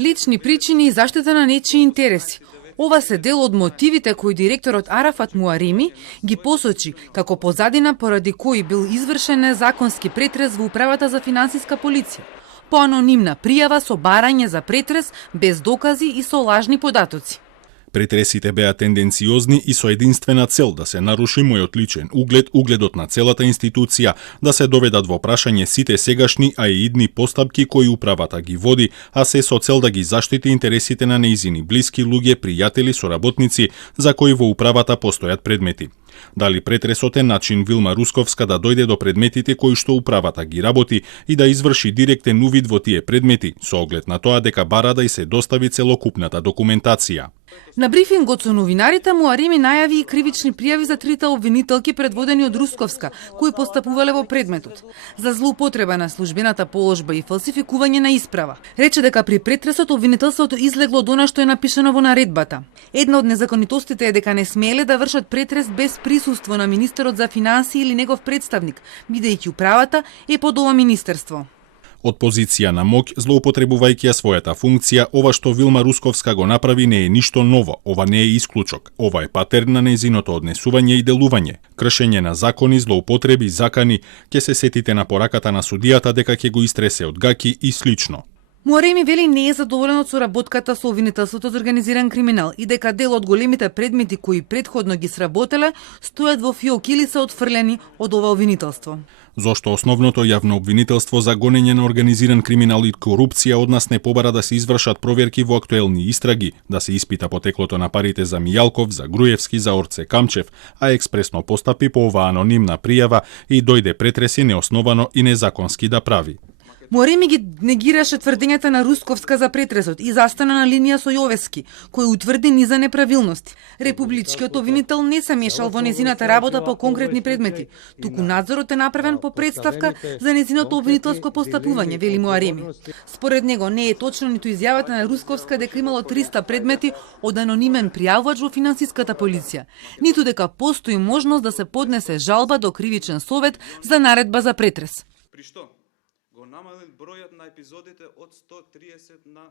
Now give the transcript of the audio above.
Лични причини и заштита на нечии интереси. Ова се дел од мотивите кои директорот Арафат Муарими ги посочи како позадина поради кои бил извршен незаконски претрес во Управата за финансиска полиција. По анонимна пријава со барање за претрес без докази и со лажни податоци. Претресите беа тенденциозни и со единствена цел да се наруши мојот личен углед, угледот на целата институција, да се доведат во прашање сите сегашни, а и идни постапки кои управата ги води, а се со цел да ги заштити интересите на неизини блиски луѓе, пријатели, соработници, за кои во управата постојат предмети. Дали претресот е начин Вилма Русковска да дојде до предметите кои што управата ги работи и да изврши директен увид во тие предмети, со оглед на тоа дека бара да и се достави целокупната документација. На брифингот со новинарите Муарими најави и кривични пријави за трите обвинителки предводени од Русковска, кои постапувале во предметот за злоупотреба на службената положба и фалсификување на исправа. Рече дека при претресот обвинителството излегло од она што е напишано во наредбата. Една од незаконитостите е дека не смеле да вршат претрес без присуство на министерот за финансии или негов представник, бидејќи управата е под ова министерство. Од позиција на моќ, злоупотребувајќи ја својата функција, ова што Вилма Русковска го направи не е ништо ново, ова не е исклучок, ова е патерн на нејзиното однесување и делување. Кршење на закони, злоупотреби, закани, ќе се сетите на пораката на судијата дека ќе го истресе од гаки и слично. Муареми вели не е задоволен од соработката со обвинителството за организиран криминал и дека дел од големите предмети кои претходно ги сработеле стојат во фиок или се отфрлени од ова обвинителство. Зошто основното јавно обвинителство за гонење на организиран криминал и корупција од нас не побара да се извршат проверки во актуелни истраги, да се испита потеклото на парите за Мијалков, за Груевски, за Орце Камчев, а експресно постапи по оваа анонимна пријава и дојде претреси неосновано и незаконски да прави. Муареми ги негираше тврдењата на Русковска за претресот и застана на линија со Јовески, кој утврди низа неправилности. Републичкиот обвинител не се мешал во незината работа по конкретни предмети, туку надзорот е направен по представка за незиното обвинителско постапување, вели Муареми. Според него не е точно ниту изјавата на Русковска дека имало 300 предмети од анонимен пријавувач во финансиската полиција, ниту дека постои можност да се поднесе жалба до кривичен совет за наредба за претрес. Намален бројот на епизодите од 130 на